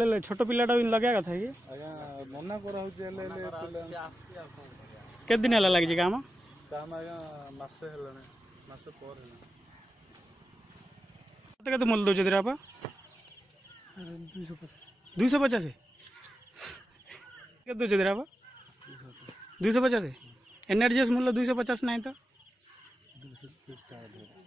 हेले छोट पिलाटा भी लगे कथा कि आज्ञा मना करा केते दिन है लगी काम काम आज्ञा मासे हेलाने मासे पर केते मूल्य दौर आप 250 केते दौर आप 250 एनआरजीएस मूल्य 250 नहीं तो 230